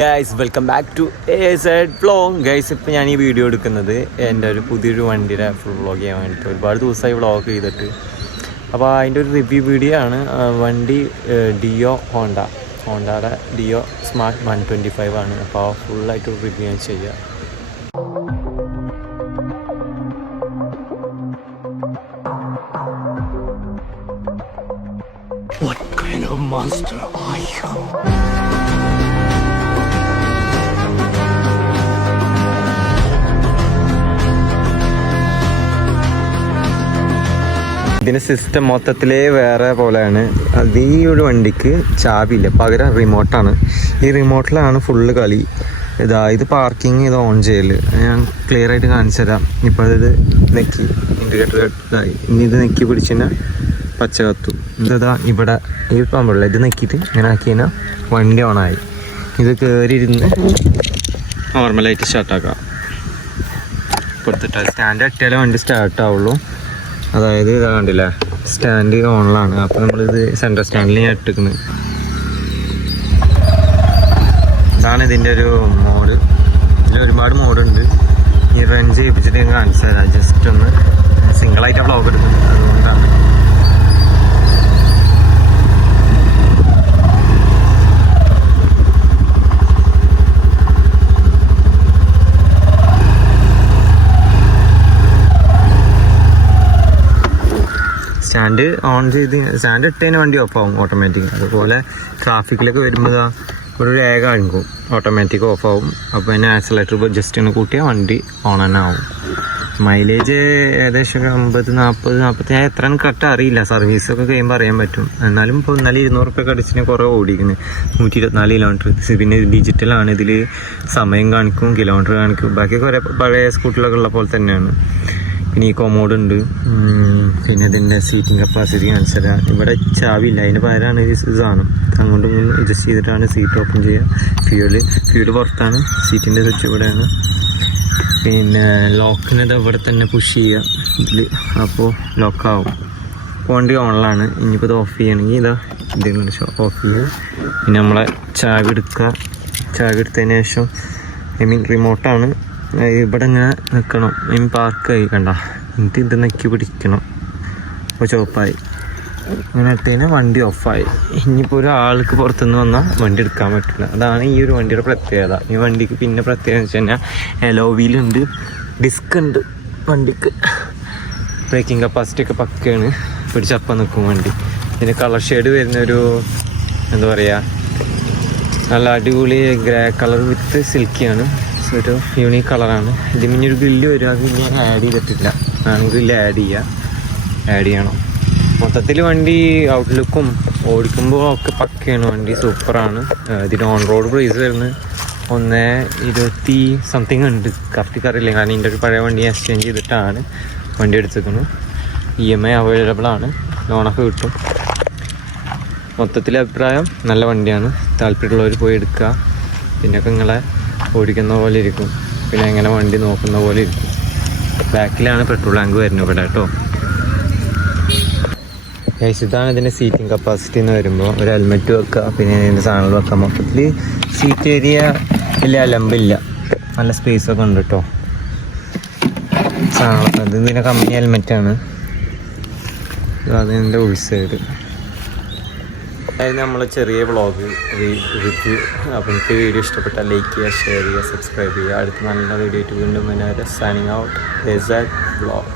Guys welcome back to AZ vlog. Guys ഇപ്പോൾ ഞാൻ ഈ വീഡിയോ എടുക്കുന്നത് എൻ്റെ ഒരു പുതിയൊരു വണ്ടിയുടെ ഫുൾ വ്ളോഗ് ചെയ്യാൻ വേണ്ടിയിട്ട് ഒരുപാട് ദിവസമായി വ്ളോഗ് ചെയ്തിട്ട്. അപ്പോൾ അതിൻ്റെ ഒരു റിവ്യൂ വീഡിയോ ആണ്. വണ്ടി ഹോണ്ടയുടെ ഡിയോ സ്മാർട്ട് 125 ആണ്. അപ്പോൾ ഫുള്ളായിട്ട് റിവ്യൂ ഞാൻ ചെയ്യുക. What kind of monster are you? ഇതിൻ്റെ സിസ്റ്റം മൊത്തത്തിലേ വേറെ പോലെയാണ്. അത് ഈ ഒരു വണ്ടിക്ക് ചാവില്ല, പകരം റിമോട്ടാണ്. ഈ റിമോട്ടിലാണ് ഫുള്ള് കളി. ഇത് പാർക്കിങ്, ഇത് ഓൺ ചെയ്യൽ ഞാൻ ക്ലിയർ ആയിട്ട് കാണിച്ചു തരാം. ഇപ്പോൾ ഇത് നെക്കി ഇൻഡിക്കേറ്റർ ഇതായി. ഇനി ഇത് നെക്കി പിടിച്ചു കഴിഞ്ഞാൽ പച്ച കത്തു. ഇതാ ഇവിടെ ഈ പമ്പുള്ള ഇത് നെക്കിയിട്ട് ഇങ്ങനെ ആക്കി കഴിഞ്ഞാൽ വണ്ടി ഓണായി. ഇത് കയറിയിരുന്ന് നോർമലായിട്ട് സ്റ്റാർട്ടാക്കാം. കൊടുത്തിട്ട് സ്റ്റാൻഡ് ഇട്ടാലേ വണ്ടി സ്റ്റാർട്ടാവുള്ളൂ. അതായത് ഇതാ കണ്ടില്ലേ, സ്റ്റാൻഡ് ഓണിലാണ്. അപ്പോൾ നമ്മളിത് സെൻട്രൽ സ്റ്റാൻഡിൽ ഞാൻ ഇട്ടിരിക്കുന്നത്. ഇതാണ് ഇതിൻ്റെ ഒരു മോഡ്. ഇതിൽ ഒരുപാട് മോഡുണ്ട്. ഈ റൺ ചെയ്യിപ്പിച്ചിട്ട് ഞാൻ കാണിച്ചു തരാം. ജസ്റ്റ് ഒന്ന് സിംഗിളായിട്ട് വ്ളോഗ് എടുക്കുന്നത്, അതുകൊണ്ടാണ്. സ്റ്റാൻഡ് ഓൺ ചെയ്ത് സ്റ്റാൻഡ് ഇട്ടതിന് വണ്ടി ഓഫ് ആവും ഓട്ടോമാറ്റിക്. അതുപോലെ ട്രാഫിക്കിലൊക്കെ വരുമ്പോൾ ഒരു രേഖ അഴുകും, ഓട്ടോമാറ്റിക് ഓഫ് ആവും. അപ്പോൾ അതിന് ആക്സിലേറ്റർ ജസ്റ്റ് ഒന്ന് കൂട്ടിയാൽ വണ്ടി ഓൺ തന്നെ ആവും. മൈലേജ് ഏകദേശം 50-40 എത്ര കറക്റ്റ് അറിയില്ല. സർവീസൊക്കെ കഴിയുമ്പോൾ അറിയാൻ പറ്റും. എന്നാലും ഇപ്പോൾ ഇന്നലെ 200 റുപ്യ അടിച്ചിന് കുറേ ഓടിക്കുന്നത്. 124 കിലോമീറ്റർ. പിന്നെ ഡിജിറ്റലാണ്. ഇതിൽ സമയം കാണിക്കും, കിലോമീറ്റർ കാണിക്കും. ബാക്കി കുറേ പഴയ സ്കൂട്ടറിലൊക്കെ ഉള്ള പോലെ തന്നെയാണ്. പിന്നെ ഈ കോമോഡ് ഉണ്ട്. പിന്നെ ഇതിൻ്റെ സീറ്റിംഗ് കപ്പാസിറ്റി കാണിച്ചാൽ ഇവിടെ ചാവില്ല, അതിന് പകരമാണ് ഈ സാധനം. അങ്ങോട്ടും ഇങ്ങോട്ടും അഡ്ജസ്റ്റ് ചെയ്തിട്ടാണ് സീറ്റ് ഓപ്പൺ ചെയ്യുക. ഫ്യൂല് പുറത്താണ്. സീറ്റിൻ്റെ സ്വിച്ച് ഇവിടെയാണ്. പിന്നെ ലോക്കിനത് ഇവിടെ തന്നെ പുഷ് ചെയ്യുക ഇതിൽ, അപ്പോൾ ലോക്കാവും. വണ്ടി ഓണിലാണ്. ഇനിയിപ്പോൾ ഇത് ഓഫ് ചെയ്യണമെങ്കിൽ ഇതാ ഇതിങ്ങനെ ഓഫ് ചെയ്യുക. പിന്നെ നമ്മളെ ചാവി എടുക്കുക. ചാവി എടുത്തതിന് ശേഷം റിമോട്ടാണ്. ഇവിടെ ഇങ്ങനെ നിൽക്കണം. പാർക്കായി കണ്ട, എന്നിട്ട് ഇത് നെക്കി പിടിക്കണം. അപ്പോൾ ചുവപ്പായി. ഇങ്ങനെ ഇട്ടതിന് വണ്ടി ഓഫായി. ഇനിയിപ്പോൾ ഒരാൾക്ക് പുറത്തുനിന്ന് വന്നാൽ വണ്ടി എടുക്കാൻ പറ്റില്ല. അതാണ് ഈ ഒരു വണ്ടിയുടെ പ്രത്യേകത. ഈ വണ്ടിക്ക് പിന്നെ പ്രത്യേകത എന്ന് വെച്ച് കഴിഞ്ഞാൽ എലോ വീലുണ്ട്, ഡിസ്ക് ഉണ്ട് വണ്ടിക്ക്. ബ്രേക്കിംഗ് കപ്പാസിറ്റി ഒക്കെ പക്കയാണ്. പിടിച്ചപ്പം നിൽക്കും വണ്ടി. ഇതിന് കളർ ഷെയ്ഡ് വരുന്നൊരു എന്താ പറയുക, നല്ല അടിപൊളി ഗ്രേ കളർ വിത്ത് സിൽക്കിയാണ്. ഒരു യൂണീക്ക് കളറാണ്. ഇതിന് ഇനി ഒരു ഗ്രില്ല് വരും. അത് ഇനി ആഡ് ചെയ്തിട്ടില്ല. ആണെങ്കിൽ ഗ്രില്ല് ആഡ് ചെയ്യണം. മൊത്തത്തിൽ വണ്ടി ഔട്ട്ലുക്കും ഓടിക്കുമ്പോൾ ഒക്കെ പക്കയാണ്. വണ്ടി സൂപ്പറാണ്. ഇതിന് ഓൺ റോഡ് പ്രൈസ് വരുന്നത് 120 സംതിങ് ഉണ്ട്. കറക്റ്റ് അറിയില്ല, കാരണം ഇതിൻ്റെ ഒരു പഴയ വണ്ടി എക്സ്ചേഞ്ച് ചെയ്തിട്ടാണ് വണ്ടി എടുത്തിരിക്കുന്നത്. EMI അവൈലബിൾ ആണ്, ലോണൊക്കെ കിട്ടും. മൊത്തത്തിൽ അഭിപ്രായം നല്ല വണ്ടിയാണ്. താല്പര്യമുള്ളവർ പോയി എടുക്കുക. പിന്നൊക്കെ നിങ്ങളെ ഓടിക്കുന്ന പോലെ ഇരിക്കും. പിന്നെ എങ്ങനെ വണ്ടി നോക്കുന്ന പോലെ ഇരിക്കും. ബാക്കിലാണ് പെട്രോൾ ടാങ്ക് വരുന്നത് ഇവിടെ കേട്ടോ. ഇതാണ് ഇതിൻ്റെ സീറ്റിംഗ് കപ്പാസിറ്റി എന്ന് വരുമ്പോൾ. ഒരു ഹെൽമെറ്റ് വെക്കുക, പിന്നെ ഇതിൻ്റെ സാധനങ്ങൾ വെക്കാം. മൊത്തത്തിൽ സീറ്റ് ഏരിയ വലിയ അലമ്പില്ല, നല്ല സ്പേസൊക്കെ ഉണ്ട് കേട്ടോ. സാധനങ്ങളൊക്കെ ഇത് ഇതിൻ്റെ കമ്പനി ഹെൽമെറ്റാണ്. അതിൻ്റെ ഉൾസൈഡ്. അതായത് നമ്മളെ ചെറിയ വ്ളോഗ് റിവ്യൂ. അപ്പോൾ എനിക്ക് വീഡിയോ ഇഷ്ടപ്പെട്ടാൽ ലൈക്ക് ചെയ്യുക, ഷെയർ ചെയ്യുക, സബ്സ്ക്രൈബ് ചെയ്യുക. അടുത്ത നല്ല വീഡിയോ ആയിട്ട് വീണ്ടും സൈനിങ് ഔട്ട് AZ വ്ളോഗ്.